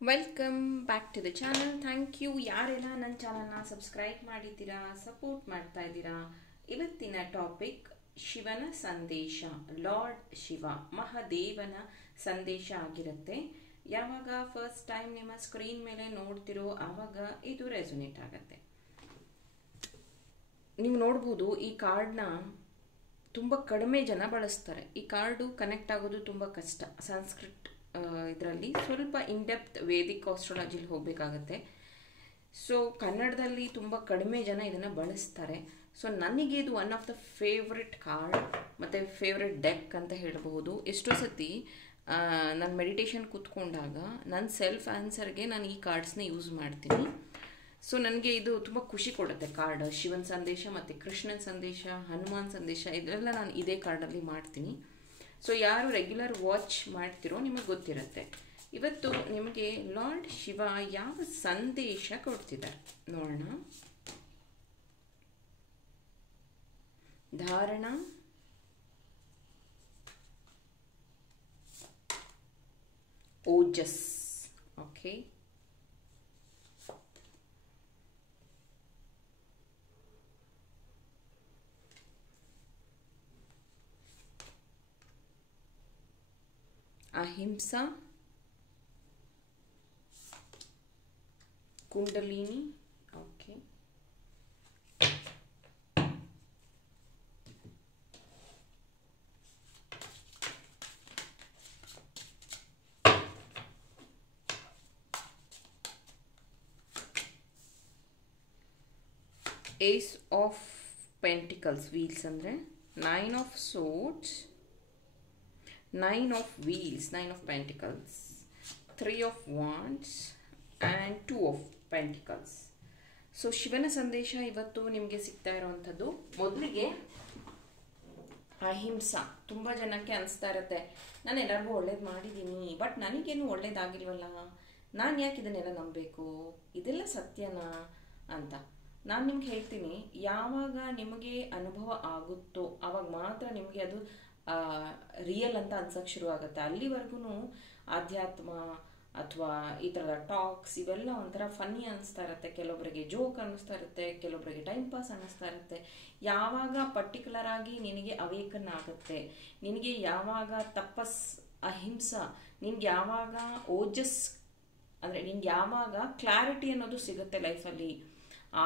Welcome back to the channel. Thank you ಯಾರೆಲ್ಲ ನನ್ನ ಚಾನಲ್ನ ಸಬ್ಸ್ಕ್ರೈಬ್ ಮಾಡಿದ್ದೀರಾ, ಸಪೋರ್ಟ್ ಮಾಡ್ತಾ ಇದ್ದೀರಾ. ಇವತ್ತಿನ ಟಾಪಿಕ್ ಶಿವನ ಸಂದೇಶ, ಲಾರ್ಡ್ ಶಿವ, ಮಹಾದೇವನ ಸಂದೇಶ ಆಗಿರುತ್ತೆ. ಯಾವಾಗ ಫಸ್ಟ್ ಟೈಮ್ ನಿಮ್ಮ ಸ್ಕ್ರೀನ್ ಮೇಲೆ ನೋಡ್ತಿರೋ ಆವಾಗ ಇದು ರೆಸೊನೇಟ್ ಆಗುತ್ತೆ. ನೀವು ನೋಡ್ಬೋದು ಈ ಕಾರ್ಡ್ನ ತುಂಬ ಕಡಿಮೆ ಜನ ಬಳಸ್ತಾರೆ. ಈ ಕಾರ್ಡು ಕನೆಕ್ಟ್ ಆಗೋದು ತುಂಬ ಕಷ್ಟ. ಸಂಸ್ಕೃತ್ ಇದರಲ್ಲಿ ಸ್ವಲ್ಪ ಇನ್ಡೆಪ್ತ್ ವೇದಿಕ್ ಆಸ್ಟ್ರಾಲಜಿಲಿ ಹೋಗಬೇಕಾಗತ್ತೆ. ಸೊ ಕನ್ನಡದಲ್ಲಿ ತುಂಬ ಕಡಿಮೆ ಜನ ಇದನ್ನು ಬಳಸ್ತಾರೆ. ಸೊ ನನಗೆ ಇದು one of the favourite card ಮತ್ತು ಫೇವ್ರೆಟ್ ಡೆಕ್ ಅಂತ ಹೇಳಬಹುದು. ಎಷ್ಟೋ ಸತಿ ನಾನು ಮೆಡಿಟೇಷನ್ ಕೂತ್ಕೊಂಡಾಗ ನನ್ನ ಸೆಲ್ಫ್ ಆನ್ಸರ್ಗೆ ನಾನು ಈ ಕಾರ್ಡ್ಸ್ನ ಯೂಸ್ ಮಾಡ್ತೀನಿ. ಸೊ ನನಗೆ ಇದು ತುಂಬ ಖುಷಿ ಕೊಡುತ್ತೆ. ಕಾರ್ಡ್ ಶಿವನ ಸಂದೇಶ ಮತ್ತು ಕೃಷ್ಣನ ಸಂದೇಶ, ಹನುಮಾನ್ ಸಂದೇಶ ಇದೆಲ್ಲ ನಾನು ಇದೇ ಕಾರ್ಡಲ್ಲಿ ಮಾಡ್ತೀನಿ. ಸೊ ಯಾರು ರೆಗ್ಯುಲರ್ ವಾಚ್ ಮಾಡ್ತಿರೋ ನಿಮಗೆ ಗೊತ್ತಿರುತ್ತೆ. ಇವತ್ತು ನಿಮಗೆ ಲಾರ್ಡ್ ಶಿವ ಯಾವ ಸಂದೇಶ ಕೊಡ್ತಿದ್ದಾರೆ ನೋಡೋಣ. Dharana, Ojas, okay, Ahimsa, Kundalini, okay, ace of pentacles, wheels ಅಂದರೆ 9 of swords, 9 of wheels, 9 of pentacles, 3 of wands and 2 of pentacles. So ಶಿವನ ಸಂದೇಶ ಇವತ್ತು ನಿಮಗೆ ಸಿಗ್ತಾ ಇರೋವಂಥದ್ದು. ಮೊದಲಿಗೆ ಅಹಿಂಸಾ. ತುಂಬ ಜನಕ್ಕೆ ಅನಿಸ್ತಾ ಇರುತ್ತೆ, ನಾನು ಎಲ್ಲರಿಗೂ ಒಳ್ಳೇದು ಮಾಡಿದ್ದೀನಿ, ಬಟ್ ನನಗೇನು ಒಳ್ಳೇದಾಗಿಲ್ವಲ್ಲ, ನಾನು ಯಾಕೆ ಇದನ್ನೆಲ್ಲ ನಂಬಬೇಕು, ಇದೆಲ್ಲ ಸತ್ಯನಾ ಅಂತ. ನಾನು ನಿಮ್ಗೆ ಹೇಳ್ತೀನಿ, ಯಾವಾಗ ನಿಮಗೆ ಅನುಭವ ಆಗುತ್ತೋ ಆವಾಗ ಮಾತ್ರ ನಿಮಗೆ ಅದು ರಿಯಲ್ ಅಂತ ಅನ್ಸಕ್ಕೆ ಶುರು ಆಗುತ್ತೆ. ಅಲ್ಲಿವರೆಗೂ ಆಧ್ಯಾತ್ಮ ಅಥವಾ ಈ ಥರದ ಟಾಕ್ಸ್ ಇವೆಲ್ಲ ಒಂಥರ ಫನ್ನಿ ಅನ್ನಿಸ್ತಾ ಇರುತ್ತೆ, ಕೆಲವೊಬ್ಬರಿಗೆ ಜೋಕ್ ಅನ್ನಿಸ್ತಾ ಇರುತ್ತೆ, ಕೆಲವೊಬ್ಬರಿಗೆ ಟೈಮ್ ಪಾಸ್ ಅನ್ನಿಸ್ತಾ ಇರುತ್ತೆ. ಯಾವಾಗ ಪರ್ಟಿಕ್ಯುಲರ್ ಆಗಿ ನಿನಗೆ ಅವೇಕನ್ ಆಗುತ್ತೆ, ನಿನಗೆ ಯಾವಾಗ ತಪಸ್, ಅಹಿಂಸಾ, ನಿನ್ಗೆ ಯಾವಾಗ ಓಜಸ್ ಅಂದರೆ ನಿನ್ಗೆ ಯಾವಾಗ ಕ್ಲಾರಿಟಿ ಅನ್ನೋದು ಸಿಗುತ್ತೆ ಲೈಫಲ್ಲಿ,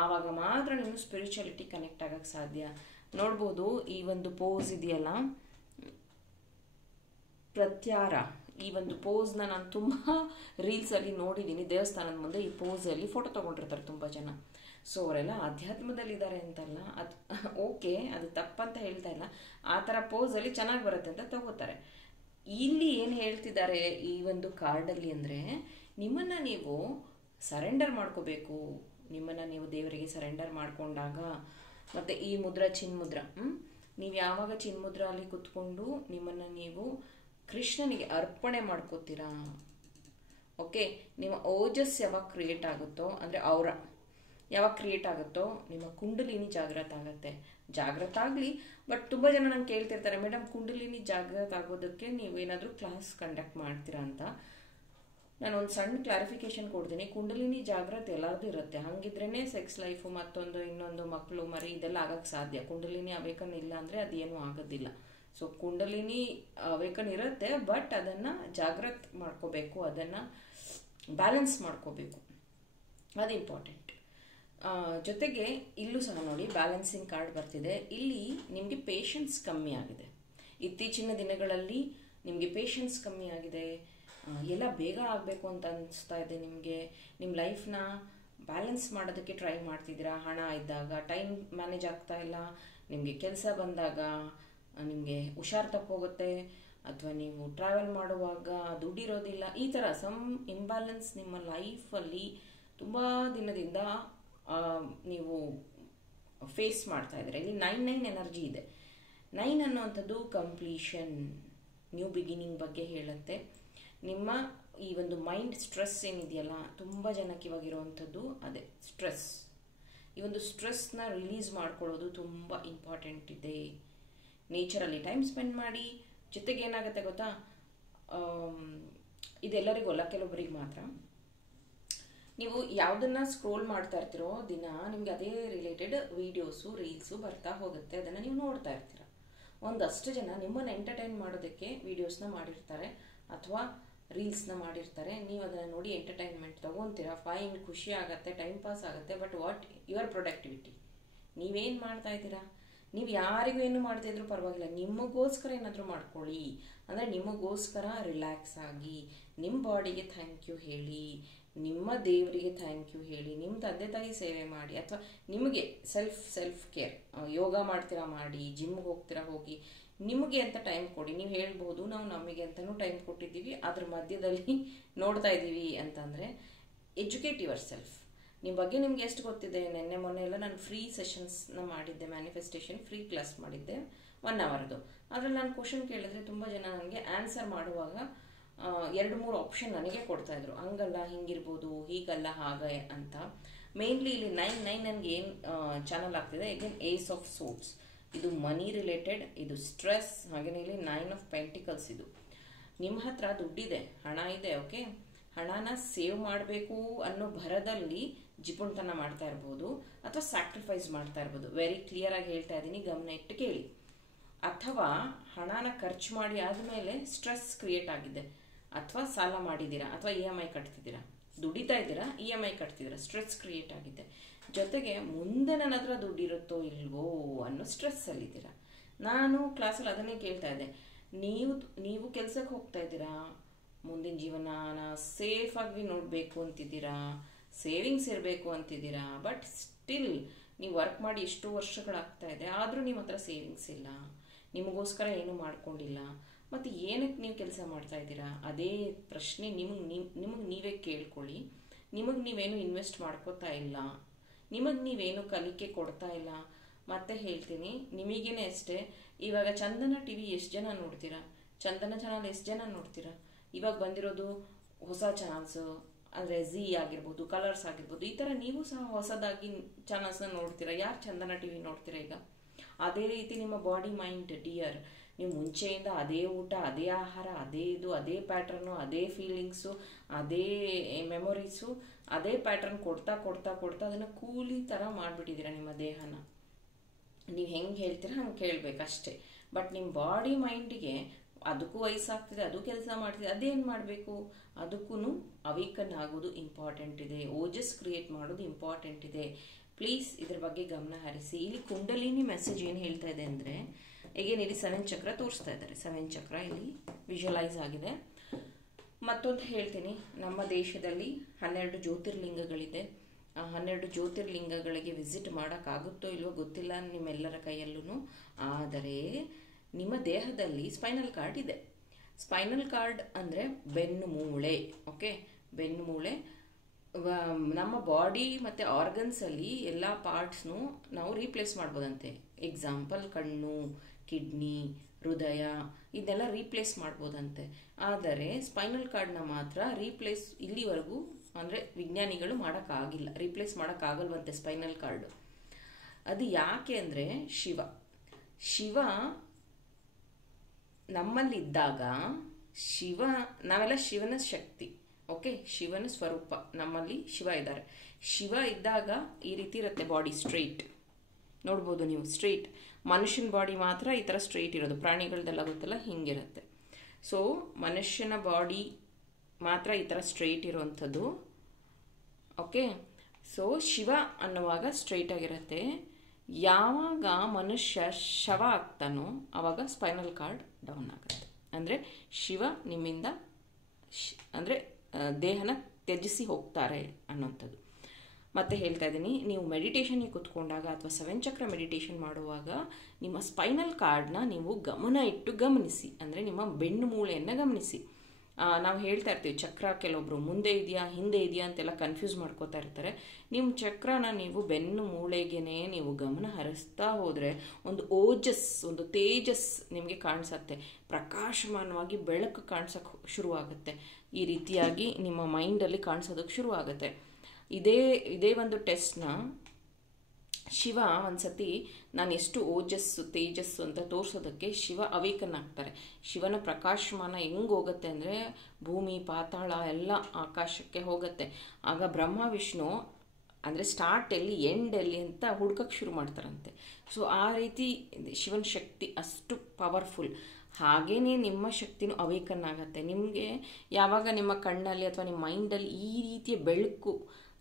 ಆವಾಗ ಮಾತ್ರ ನೀನು ಸ್ಪಿರಿಚುಯಾಲಿಟಿ ಕನೆಕ್ಟ್ ಆಗೋಕ್ಕೆ ಸಾಧ್ಯ. ನೋಡ್ಬೋದು ಈ ಒಂದು ಪೋಸ್ ಇದೆಯಲ್ಲ, ಪ್ರತ್ಯಾರ, ಈ ಒಂದು ಪೋಸ್ನ ನಾನು ತುಂಬ ರೀಲ್ಸಲ್ಲಿ ನೋಡಿದ್ದೀನಿ. ದೇವಸ್ಥಾನದ ಮುಂದೆ ಈ ಪೋಸಲ್ಲಿ ಫೋಟೋ ತೊಗೊಂಡಿರ್ತಾರೆ ತುಂಬ ಜನ. ಸೊ ಅವರೆಲ್ಲ ಅಧ್ಯಾತ್ಮದಲ್ಲಿದ್ದಾರೆ ಅಂತಲ್ಲ, ಅದು ಓಕೆ, ಅದು ತಪ್ಪಂತ ಹೇಳ್ತಾ ಇಲ್ಲ, ಆ ಥರ ಪೋಸಲ್ಲಿ ಚೆನ್ನಾಗಿ ಬರುತ್ತೆ ಅಂತ ತಗೋತಾರೆ. ಇಲ್ಲಿ ಏನು ಹೇಳ್ತಿದ್ದಾರೆ ಈ ಒಂದು ಕಾರ್ಡಲ್ಲಿ ಅಂದರೆ, ನಿಮ್ಮನ್ನು ನೀವು ಸರೆಂಡರ್ ಮಾಡ್ಕೋಬೇಕು. ನಿಮ್ಮನ್ನು ನೀವು ದೇವರಿಗೆ ಸರೆಂಡರ್ ಮಾಡಿಕೊಂಡಾಗ, ಮತ್ತು ಈ ಮುದ್ರ ಚಿನ್ಮುದ್ರ, ನೀವು ಯಾವಾಗ ಚಿನ್ಮುದ್ರ ಅಲ್ಲಿ ಕುತ್ಕೊಂಡು ನಿಮ್ಮನ್ನು ನೀವು ಕೃಷ್ಣನಿಗೆ ಅರ್ಪಣೆ ಮಾಡ್ಕೋತೀರಾ, ಓಕೆ, ನಿಮ್ಮ ಓಜಸ್ ಯಾವಾಗ ಕ್ರಿಯೇಟ್ ಆಗುತ್ತೋ, ಅಂದರೆ ಅವರ ಯಾವಾಗ ಕ್ರಿಯೇಟ್ ಆಗುತ್ತೋ ನಿಮ್ಮ ಕುಂಡಲಿನಿ ಜಾಗೃತ ಆಗುತ್ತೆ. ಜಾಗೃತ ಆಗಲಿ, ಬಟ್ ತುಂಬ ಜನ ನಂಗೆ ಕೇಳ್ತಿರ್ತಾರೆ, ಮೇಡಮ್ ಕುಂಡಲಿನಿ ಜಾಗೃತ ಆಗೋದಕ್ಕೆ ನೀವೇನಾದರೂ ಕ್ಲಾಸ್ ಕಂಡಕ್ಟ್ ಮಾಡ್ತೀರಾ ಅಂತ. ನಾನು ಒಂದು ಸಣ್ಣ ಕ್ಲಾರಿಫಿಕೇಶನ್ ಕೊಡ್ತೀನಿ. ಕುಂಡಲಿನಿ ಜಾಗೃತ ಎಲ್ಲರದ್ದು ಇರುತ್ತೆ, ಹಾಗಿದ್ರೇ ಸೆಕ್ಸ್ ಲೈಫು ಮತ್ತೊಂದು ಇನ್ನೊಂದು ಮಕ್ಕಳು ಮರಿ ಇದೆಲ್ಲ ಆಗೋಕ್ಕೆ ಸಾಧ್ಯ. ಕುಂಡಲಿನಿ ಅವೇಕನ್ ಇಲ್ಲ ಅಂದರೆ ಅದೇನೂ ಆಗೋದಿಲ್ಲ. ಸೊ ಕುಂಡಲಿನಿ ಅವೇಕನ್ ಇರುತ್ತೆ, ಬಟ್ ಅದನ್ನು ಜಾಗೃತ ಮಾಡ್ಕೋಬೇಕು, ಅದನ್ನು ಬ್ಯಾಲೆನ್ಸ್ ಮಾಡ್ಕೋಬೇಕು, ಅದು ಇಂಪಾರ್ಟೆಂಟ್. ಜೊತೆಗೆ ಇಲ್ಲೂ ಸಹ ನೋಡಿ ಬ್ಯಾಲೆನ್ಸಿಂಗ್ ಕಾರ್ಡ್ ಬರ್ತಿದೆ. ಇಲ್ಲಿ ನಿಮಗೆ ಪೇಷನ್ಸ್ ಕಮ್ಮಿ ಆಗಿದೆ. ಇತ್ತೀಚಿನ ದಿನಗಳಲ್ಲಿ ನಿಮಗೆ ಪೇಷನ್ಸ್ ಕಮ್ಮಿ ಆಗಿದೆ, ಎಲ್ಲ ಬೇಗ ಆಗಬೇಕು ಅಂತ ಅನಿಸ್ತಾ ಇದೆ ನಿಮಗೆ. ನಿಮ್ಮ ಲೈಫ್ನ ಬ್ಯಾಲೆನ್ಸ್ ಮಾಡೋದಕ್ಕೆ ಟ್ರೈ ಮಾಡ್ತಿದ್ದೀರಾ. ಹಣ ಇದ್ದಾಗ ಟೈಮ್ ಮ್ಯಾನೇಜ್ ಆಗ್ತಾ ಇಲ್ಲ, ನಿಮಗೆ ಕೆಲಸ ಬಂದಾಗ ನಿಮಗೆ ಹುಷಾರು ತಪ್ಪೋಗುತ್ತೆ, ಅಥವಾ ನೀವು ಟ್ರಾವೆಲ್ ಮಾಡುವಾಗ ದುಡ್ಡಿರೋದಿಲ್ಲ. ಈ ಥರ ಸಮ್ ಇಂಬ್ಯಾಲೆನ್ಸ್ ನಿಮ್ಮ ಲೈಫಲ್ಲಿ ತುಂಬ ದಿನದಿಂದ ನೀವು ಫೇಸ್ ಮಾಡ್ತಾ ಇದ್ದೀರಾ. ಇಲ್ಲಿ 9 ಎನರ್ಜಿ ಇದೆ. 9 ಅನ್ನುವಂಥದ್ದು ಕಂಪ್ಲೀಷನ್, ನ್ಯೂ ಬಿಗಿನಿಂಗ್ ಬಗ್ಗೆ ಹೇಳುತ್ತೆ. ನಿಮ್ಮ ಈ ಒಂದು ಮೈಂಡ್ ಸ್ಟ್ರೆಸ್ ಏನಿದೆಯಲ್ಲ, ತುಂಬ ಜನಕ್ಕೆ ಇವಾಗಿರುವಂಥದ್ದು ಅದೇ ಸ್ಟ್ರೆಸ್. ಈ ಒಂದು ಸ್ಟ್ರೆಸ್ನ ರಿಲೀಸ್ ಮಾಡ್ಕೊಳ್ಳೋದು ತುಂಬ ಇಂಪಾರ್ಟೆಂಟ್ ಇದೆ. ನೇಚರಲ್ಲಿ ಟೈಮ್ ಸ್ಪೆಂಡ್ ಮಾಡಿ. ಜೊತೆಗೆ ಏನಾಗುತ್ತೆ ಗೊತ್ತಾ, ಇದೆಲ್ಲರಿಗೂ ಅಲ್ಲ, ಕೆಲವೊಬ್ಬರಿಗೆ ಮಾತ್ರ. ನೀವು ಯಾವುದನ್ನು ಸ್ಕ್ರೋಲ್ ಮಾಡ್ತಾ ಇರ್ತೀರೋ ದಿನ ನಿಮಗೆ ಅದೇ ರಿಲೇಟೆಡ್ ವೀಡಿಯೋಸು ರೀಲ್ಸು ಬರ್ತಾ ಹೋಗುತ್ತೆ, ಅದನ್ನು ನೀವು ನೋಡ್ತಾ ಇರ್ತೀರ. ಒಂದಷ್ಟು ಜನ ನಿಮ್ಮನ್ನು ಎಂಟರ್ಟೈನ್ ಮಾಡೋದಕ್ಕೆ ವೀಡಿಯೋಸ್ನ ಮಾಡಿರ್ತಾರೆ ಅಥವಾ ರೀಲ್ಸ್ನ ಮಾಡಿರ್ತಾರೆ. ನೀವು ಅದನ್ನು ನೋಡಿ ಎಂಟರ್ಟೈನ್ಮೆಂಟ್ ತೊಗೊತೀರಾ, ಫೈನ್, ಖುಷಿ ಆಗುತ್ತೆ, ಟೈಮ್ ಪಾಸ್ ಆಗುತ್ತೆ. But what your productivity? ನೀವೇನು ಮಾಡ್ತಾ ಇದ್ದೀರಾ? ನೀವು ಯಾರಿಗೂ ಏನು ಮಾಡ್ತಾಯಿದ್ರು ಪರವಾಗಿಲ್ಲ, ನಿಮಗೋಸ್ಕರ ಏನಾದರೂ ಮಾಡ್ಕೊಳ್ಳಿ. ಅಂದರೆ ನಿಮಗೋಸ್ಕರ ರಿಲ್ಯಾಕ್ಸ್ ಆಗಿ, ನಿಮ್ಮ ಬಾಡಿಗೆ ಥ್ಯಾಂಕ್ ಯು ಹೇಳಿ, ನಿಮ್ಮ ದೇವರಿಗೆ ಥ್ಯಾಂಕ್ ಯು ಹೇಳಿ, ನಿಮ್ಮ ತಂದೆ ತಾಯಿ ಸೇವೆ ಮಾಡಿ, ಅಥವಾ ನಿಮಗೆ ಸೆಲ್ಫ್ ಕೇರ್, ಯೋಗ ಮಾಡ್ತೀರಾ ಮಾಡಿ, ಜಿಮ್ಗೆ ಹೋಗ್ತೀರಾ ಹೋಗಿ, ನಿಮಗೆ ಅಂತ ಟೈಮ್ ಕೊಡಿ. ನೀವು ಹೇಳ್ಬೋದು ನಾವು ನಮಗೆ ಅಂತಲೂ ಟೈಮ್ ಕೊಟ್ಟಿದ್ದೀವಿ, ಅದ್ರ ಮಧ್ಯದಲ್ಲಿ ನೋಡ್ತಾ ಇದ್ದೀವಿ ಅಂತಂದರೆ ಎಜುಕೇಟ್ ಯುವರ್ ಸೆಲ್ಫ್. ನಿಮ್ಮ ಬಗ್ಗೆ ನಿಮ್ಗೆ ಎಷ್ಟು ಗೊತ್ತಿದೆ? ನೆನ್ನೆ ಮೊನ್ನೆ ಎಲ್ಲ ನಾನು ಫ್ರೀ ಸೆಷನ್ಸ್ನ ಮಾಡಿದ್ದೆ, ಮ್ಯಾನಿಫೆಸ್ಟೇಷನ್ ಫ್ರೀ ಕ್ಲಾಸ್ ಮಾಡಿದ್ದೆ 1 ಅವರ್ದು. ಅದರಲ್ಲಿ ನಾನು ಕ್ವಶನ್ ಕೇಳಿದ್ರೆ ತುಂಬ ಜನ ನನಗೆ ಆನ್ಸರ್ ಮಾಡುವಾಗ 2-3 ಆಪ್ಷನ್ ನನಗೆ ಕೊಡ್ತಾಯಿದ್ರು. ಹಂಗಲ್ಲ, ಹಿಂಗಿರ್ಬೋದು, ಹೀಗಲ್ಲ, ಹಾಗೆ ಅಂತ. ಮೇನ್ಲಿ ಇಲ್ಲಿ 9 ನನಗೆ ಏನು ಚಾನಲ್ ಆಗ್ತಿದೆ, ಅಗೇನ್ ಏಸ್ ಆಫ್ ಸೋಟ್ಸ್, ಇದು ಮನಿ ರಿಲೇಟೆಡ್, ಇದು ಸ್ಟ್ರೆಸ್, ಹಾಗೆಯೇ ಇಲ್ಲಿ 9 ಆಫ್ ಪೆಂಟಿಕಲ್ಸ್. ಇದು ನಿಮ್ಮ ಹತ್ರ ದುಡ್ಡಿದೆ, ಹಣ ಇದೆ, ಓಕೆ, ಹಣನ ಸೇವ್ ಮಾಡಬೇಕು ಅನ್ನೋ ಭರದಲ್ಲಿ ಜಿಪುಣತನ ಮಾಡ್ತಾ ಇರ್ಬೋದು ಅಥವಾ ಸ್ಯಾಕ್ರಿಫೈಸ್ ಮಾಡ್ತಾ ಇರ್ಬೋದು. ವೆರಿ ಕ್ಲಿಯರ್ ಆಗಿ ಹೇಳ್ತಾ ಇದ್ದೀನಿ, ಗಮನ ಇಟ್ಟು ಕೇಳಿ. ಅಥವಾ ಹಣನ ಖರ್ಚು ಮಾಡಿ ಆದಮೇಲೆ ಸ್ಟ್ರೆಸ್ ಕ್ರಿಯೇಟ್ ಆಗಿದೆ, ಅಥವಾ ಸಾಲ ಮಾಡಿದ್ದೀರಾ, ಅಥವಾ EMI ಕಟ್ತಿದ್ದೀರಾ, ದುಡಿತಾ ಇದ್ದೀರಾ, EMI ಕಟ್ತಿದ್ದೀರಾ, ಸ್ಟ್ರೆಸ್ ಕ್ರಿಯೇಟ್ ಆಗಿದೆ. ಜೊತೆಗೆ ಮುಂದೆ ನನ್ನ ಹತ್ರ ದುಡ್ಡಿರುತ್ತೋ ಇಲ್ವೋ ಅನ್ನೋ ಸ್ಟ್ರೆಸ್ಸಲ್ಲಿದ್ದೀರಾ. ನಾನು ಕ್ಲಾಸಲ್ಲಿ ಅದನ್ನೇ ಕೇಳ್ತಾ ಇದ್ದೆ, ನೀವು ಕೆಲಸಕ್ಕೆ ಹೋಗ್ತಾ ಇದ್ದೀರಾ, ಮುಂದಿನ ಜೀವನನ ಸೇಫಾಗಿ ನೋಡಬೇಕು ಅಂತಿದ್ದೀರಾ, ಸೇವಿಂಗ್ಸ್ ಇರಬೇಕು ಅಂತಿದ್ದೀರಾ, ಬಟ್ ಸ್ಟಿಲ್ ನೀವು ವರ್ಕ್ ಮಾಡಿ ಎಷ್ಟೋ ವರ್ಷಗಳಾಗ್ತಾ ಇದೆ, ಆದರೂ ನಿಮ್ಮ ಹತ್ರ ಸೇವಿಂಗ್ಸ್ ಇಲ್ಲ, ನಿಮಗೋಸ್ಕರ ಏನೂ ಮಾಡ್ಕೊಂಡಿಲ್ಲ. ಮತ್ತು ಏನಕ್ಕೆ ನೀವು ಕೆಲಸ ಮಾಡ್ತಾ ಇದ್ದೀರಾ? ಅದೇ ಪ್ರಶ್ನೆ ನಿಮಗೆ ನೀವೇ ಕೇಳ್ಕೊಳ್ಳಿ. ನಿಮಗೆ ನೀವೇನು ಇನ್ವೆಸ್ಟ್ ಮಾಡ್ಕೋತಾ ಇಲ್ಲ, ನಿಮಗೆ ನೀವೇನು ಕಲಿಕೆ ಕೊಡ್ತಾ ಇಲ್ಲ. ಮತ್ತೆ ಹೇಳ್ತೀನಿ, ನಿಮಗೇನೆ ಅಷ್ಟೇ. ಇವಾಗ ಚಂದನ TV ಎಷ್ಟು ಜನ ನೋಡ್ತೀರಾ? ಚಂದನ ಚಾನಲ್ ಎಷ್ಟು ಜನ ನೋಡ್ತೀರಾ? ಇವಾಗ ಬಂದಿರೋದು ಹೊಸ ಚಾನಲ್ಸು, ಅಂದರೆ ಝೀ ಆಗಿರ್ಬೋದು, ಕಲರ್ಸ್ ಆಗಿರ್ಬೋದು, ಈ ಥರ ನೀವು ಸಹ ಹೊಸದಾಗಿ ಚಾನಲ್ಸ್ನ ನೋಡ್ತೀರಾ. ಯಾರು ಚಂದನ TV ನೋಡ್ತೀರಾ ಈಗ? ಅದೇ ರೀತಿ ನಿಮ್ಮ ಬಾಡಿ ಮೈಂಡ್ ಡಿಯರ್, ನೀವು ಮುಂಚೆಯಿಂದ ಅದೇ ಊಟ, ಅದೇ ಆಹಾರ, ಅದೇ ಇದು, ಅದೇ ಪ್ಯಾಟ್ರನ್ನು, ಅದೇ ಫೀಲಿಂಗ್ಸು, ಅದೇ ಮೆಮೊರೀಸು, ಅದೇ ಪ್ಯಾಟ್ರನ್ ಕೊಡ್ತಾ ಕೊಡ್ತಾ ಕೊಡ್ತಾ ಅದನ್ನು ಕೂಲಿ ಥರ ಮಾಡಿಬಿಟ್ಟಿದ್ದೀರಾ ನಿಮ್ಮ ದೇಹನ. ನೀವು ಹೆಂಗೆ ಹೇಳ್ತೀರಾ ಹಂಗೆ ಕೇಳಬೇಕಷ್ಟೇ. ಬಟ್ ನಿಮ್ಮ ಬಾಡಿ ಮೈಂಡಿಗೆ ಅದಕ್ಕೂ ವಯಸ್ಸಾಗ್ತಿದೆ, ಅದು ಕೆಲಸ ಮಾಡ್ತಿದೆ, ಅದೇನು ಮಾಡಬೇಕು? ಅದಕ್ಕೂ ಅವೇಕನ್ ಆಗೋದು ಇಂಪಾರ್ಟೆಂಟ್ ಇದೆ, ಓಜಸ್ ಕ್ರಿಯೇಟ್ ಮಾಡೋದು ಇಂಪಾರ್ಟೆಂಟ್ ಇದೆ. ಪ್ಲೀಸ್ ಇದ್ರ ಬಗ್ಗೆ ಗಮನ ಹರಿಸಿ. ಇಲ್ಲಿ ಕುಂಡಲಿನಿ ಮೆಸೇಜ್ ಏನು ಹೇಳ್ತಾ ಇದೆ ಅಂದರೆ, ಈಗೇನು ಇಲ್ಲಿ 7 ಚಕ್ರ ತೋರಿಸ್ತಾ ಇದ್ದಾರೆ. 7 ಚಕ್ರ ಇಲ್ಲಿ ವಿಜುವಲೈಸ್ ಆಗಿದೆ. ಮತ್ತೊಂದು ಹೇಳ್ತೀನಿ, ನಮ್ಮ ದೇಶದಲ್ಲಿ 12 ಜ್ಯೋತಿರ್ಲಿಂಗಗಳಿದೆ. 12 ಜ್ಯೋತಿರ್ಲಿಂಗಗಳಿಗೆ ವಿಸಿಟ್ ಮಾಡೋಕ್ಕಾಗುತ್ತೋ ಇಲ್ವೋ ಗೊತ್ತಿಲ್ಲ ನಿಮ್ಮೆಲ್ಲರ ಕೈಯಲ್ಲೂ. ಆದರೆ ನಿಮ್ಮ ದೇಹದಲ್ಲಿ ಸ್ಪೈನಲ್ ಕಾರ್ಡ್ ಇದೆ. ಸ್ಪೈನಲ್ ಕಾರ್ಡ್ ಅಂದರೆ ಬೆನ್ನು ಮೂಳೆ, ಓಕೆ, ಬೆನ್ನು ಮೂಳೆ. ನಮ್ಮ ಬಾಡಿ ಮತ್ತು ಆರ್ಗನ್ಸಲ್ಲಿ ಎಲ್ಲ ಪಾರ್ಟ್ಸ್ನು ನಾವು ರೀಪ್ಲೇಸ್ ಮಾಡ್ಬೋದಂತೆ. ಎಕ್ಸಾಂಪಲ್ ಕಣ್ಣು, ಕಿಡ್ನಿ, ಹೃದಯ, ಇದನ್ನೆಲ್ಲ ರೀಪ್ಲೇಸ್ ಮಾಡ್ಬೋದಂತೆ. ಆದರೆ ಸ್ಪೈನಲ್ ಕಾರ್ಡ್ನ ಮಾತ್ರ ರೀಪ್ಲೇಸ್ ಇಲ್ಲಿವರೆಗೂ ಅಂದರೆ ವಿಜ್ಞಾನಿಗಳು ಮಾಡೋಕ್ಕಾಗಿಲ್ಲ, ರೀಪ್ಲೇಸ್ ಮಾಡೋಕ್ಕಾಗಲ್ವಂತೆ ಸ್ಪೈನಲ್ ಕಾರ್ಡು. ಅದು ಯಾಕೆ ಅಂದರೆ ಶಿವ ನಮ್ಮಲ್ಲಿದ್ದಾಗ, ನಾವೆಲ್ಲ ಶಿವನ ಶಕ್ತಿ, ಓಕೆ, ಶಿವನ ಸ್ವರೂಪ, ನಮ್ಮಲ್ಲಿ ಶಿವ ಇದ್ದಾರೆ. ಶಿವ ಇದ್ದಾಗ ಈ ರೀತಿ ಇರುತ್ತೆ ಬಾಡಿ, ಸ್ಟ್ರೈಟ್ ನೋಡ್ಬೋದು ನೀವು, ಸ್ಟ್ರೈಟ್. ಮನುಷ್ಯನ ಬಾಡಿ ಮಾತ್ರ ಈ ಥರ ಸ್ಟ್ರೈಟ್ ಇರೋದು, ಪ್ರಾಣಿಗಳದೆಲ್ಲ ಗೊತ್ತಲ್ಲ ಹಿಂಗಿರುತ್ತೆ. ಸೊ ಮನುಷ್ಯನ ಬಾಡಿ ಮಾತ್ರ ಈ ಥರ ಸ್ಟ್ರೈಟ್ ಇರೋವಂಥದ್ದು, ಓಕೆ. ಸೊ ಶಿವ ಅನ್ನುವಾಗ ಸ್ಟ್ರೈಟ್ ಆಗಿರುತ್ತೆ. ಯಾವಾಗ ಮನುಷ್ಯ ಶವ ಆಗ್ತಾನೋ ಆವಾಗ ಸ್ಪೈನಲ್ ಕಾರ್ಡ್ ಡೌನ್ ಆಗುತ್ತೆ. ಅಂದರೆ ಶಿವ ನಿಮ್ಮಿಂದ ಅಂದರೆ ದೇಹನ ತ್ಯಜಿಸಿ ಹೋಗ್ತಾರೆ ಅನ್ನೋಂಥದ್ದು. ಮತ್ತೆ ಹೇಳ್ತಾ ಇದ್ದೀನಿ, ನೀವು ಮೆಡಿಟೇಷನ್ಗೆ ಕೂತ್ಕೊಂಡಾಗ ಅಥವಾ 7 ಚಕ್ರ ಮೆಡಿಟೇಷನ್ ಮಾಡುವಾಗ ನಿಮ್ಮ ಸ್ಪೈನಲ್ ಕಾರ್ಡ್ನ ನೀವು ಗಮನ ಇಟ್ಟು ಗಮನಿಸಿ, ಅಂದರೆ ನಿಮ್ಮ ಬೆನ್ನು ಮೂಳೆಯನ್ನು ಗಮನಿಸಿ. ನಾವು ಹೇಳ್ತಾ ಇರ್ತೀವಿ ಚಕ್ರ ಕೆಲವೊಬ್ರು ಮುಂದೆ ಇದೆಯಾ ಹಿಂದೆ ಇದೆಯಾ ಅಂತೆಲ್ಲ ಕನ್ಫ್ಯೂಸ್ ಮಾಡ್ಕೋತಾ ಇರ್ತಾರೆ. ನಿಮ್ಮ ಚಕ್ರನ ನೀವು ಬೆನ್ನು ಮೂಳೆಗೇನೆ ನೀವು ಗಮನ ಹರಿಸ್ತಾ ಹೋದರೆ ಒಂದು ಓಜಸ್, ಒಂದು ತೇಜಸ್ ನಿಮಗೆ ಕಾಣಿಸುತ್ತೆ, ಪ್ರಕಾಶಮಾನವಾಗಿ ಬೆಳಕು ಕಾಣಿಸೋಕ್ಕೆ ಶುರುವಾಗುತ್ತೆ. ಈ ರೀತಿಯಾಗಿ ನಿಮ್ಮ ಮೈಂಡಲ್ಲಿ ಕಾಣಿಸೋದಕ್ಕೆ ಶುರುವಾಗುತ್ತೆ. ಇದೇ ಒಂದು ಟೆಸ್ಟ್ನ ಶಿವ ಒಂದ್ಸತಿ ನಾನು ಎಷ್ಟು ಓಜಸ್ಸು ತೇಜಸ್ಸು ಅಂತ ತೋರಿಸೋದಕ್ಕೆ ಶಿವ ಅವೇಕನ್ ಆಗ್ತಾರೆ. ಶಿವನ ಪ್ರಕಾಶಮಾನ ಹೆಂಗೆ ಹೋಗುತ್ತೆ ಅಂದರೆ ಭೂಮಿ ಪಾತಾಳ ಎಲ್ಲ ಆಕಾಶಕ್ಕೆ ಹೋಗುತ್ತೆ. ಆಗ ಬ್ರಹ್ಮ ವಿಷ್ಣು ಅಂದರೆ ಸ್ಟಾರ್ಟ್ ಎಲ್ಲಿ ಎಂಡ್ ಎಲ್ಲಿ ಅಂತ ಹುಡ್ಕಕ್ಕೆ ಶುರು ಮಾಡ್ತಾರಂತೆ. ಸೊ ಆ ರೀತಿ ಶಿವನ ಶಕ್ತಿ ಅಷ್ಟು ಪವರ್ಫುಲ್. ಹಾಗೇ ನಿಮ್ಮ ಶಕ್ತಿನೂ ಅವೇಕನ್ ಆಗುತ್ತೆ. ನಿಮಗೆ ಯಾವಾಗ ನಿಮ್ಮ ಕಣ್ಣಲ್ಲಿ ಅಥವಾ ನಿಮ್ಮ ಮೈಂಡಲ್ಲಿ ಈ ರೀತಿಯ ಬೆಳಕು,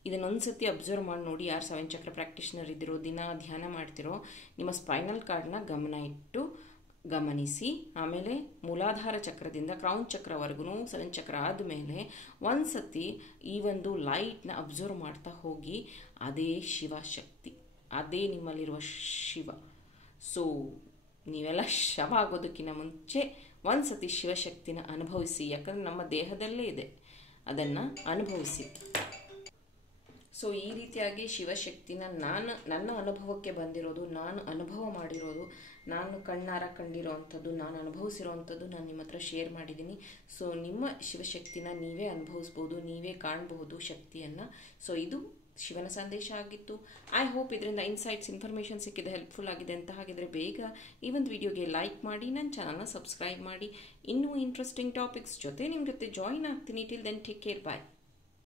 ಇದನ್ನೊಂದ್ಸತಿ ಅಬ್ಸರ್ವ್ ಮಾಡಿ ನೋಡಿ. ಯಾರು 7 ಚಕ್ರ ಪ್ರಾಕ್ಟೀಷನರ್ ಇದ್ದಿರೋ, ದಿನ ಧ್ಯಾನ ಮಾಡ್ತಿರೋ, ನಿಮ್ಮ ಸ್ಪೈನಲ್ ಕಾರ್ಡ್ನ ಗಮನ ಇಟ್ಟು ಗಮನಿಸಿ. ಆಮೇಲೆ ಮೂಲಾಧಾರ ಚಕ್ರದಿಂದ ಕ್ರೌನ್ ಚಕ್ರವರೆಗೂ 7 ಚಕ್ರ ಆದಮೇಲೆ ಒಂದ್ಸತಿ ಈ ಒಂದು ಲೈಟ್ನ ಅಬ್ಸರ್ವ್ ಮಾಡ್ತಾ ಹೋಗಿ. ಅದೇ ಶಿವಶಕ್ತಿ, ಅದೇ ನಿಮ್ಮಲ್ಲಿರುವ ಶಿವ. ಸೊ ನೀವೆಲ್ಲ ಶವ ಆಗೋದಕ್ಕಿಂತ ಮುಂಚೆ ಒಂದ್ಸತಿ ಶಿವಶಕ್ತಿನ ಅನುಭವಿಸಿ. ಯಾಕಂದರೆ ನಮ್ಮ ದೇಹದಲ್ಲೇ ಇದೆ, ಅದನ್ನು ಅನುಭವಿಸಿ. ಸೊ ಈ ರೀತಿಯಾಗಿ ಶಿವಶಕ್ತಿನ ನನ್ನ ಅನುಭವಕ್ಕೆ ಬಂದಿರೋದು, ನಾನು ಅನುಭವ ಮಾಡಿರೋದು, ನಾನು ಕಣ್ಣಾರ ಕಂಡಿರೋ ಅಂಥದ್ದು, ನಾನು ಅನುಭವಿಸಿರೋ ಅಂಥದ್ದು ನಾನು ನಿಮ್ಮ ಹತ್ರ ಶೇರ್ ಮಾಡಿದ್ದೀನಿ. ಸೊ ನಿಮ್ಮ ಶಿವಶಕ್ತಿನ ನೀವೇ ಅನುಭವಿಸ್ಬೋದು, ನೀವೇ ಕಾಣಬಹುದು ಶಕ್ತಿಯನ್ನು. ಸೊ ಇದು ಶಿವನ ಸಂದೇಶ ಆಗಿತ್ತು. ಐ ಹೋಪ್ ಇದರಿಂದ ಇನ್ಸೈಟ್ಸ್, ಇನ್ಫಾರ್ಮೇಷನ್ ಸಿಕ್ಕಿದೆ, ಹೆಲ್ಪ್ಫುಲ್ ಆಗಿದೆ ಅಂತ. ಹಾಗಿದ್ರೆ ಬೇಗ ಈ ಒಂದು ವಿಡಿಯೋಗೆ ಲೈಕ್ ಮಾಡಿ, ನನ್ನ ಚಾನಲ್ನ ಸಬ್ಸ್ಕ್ರೈಬ್ ಮಾಡಿ. ಇನ್ನೂ ಇಂಟ್ರೆಸ್ಟಿಂಗ್ ಟಾಪಿಕ್ಸ್ ಜೊತೆ ನಿಮ್ಮ ಜೊತೆ ಜಾಯಿನ್ ಆಗ್ತೀನಿ. ಟಿಲ್ ದೆನ್ ಟೇಕ್ ಕೇರ್, ಬಾಯ್.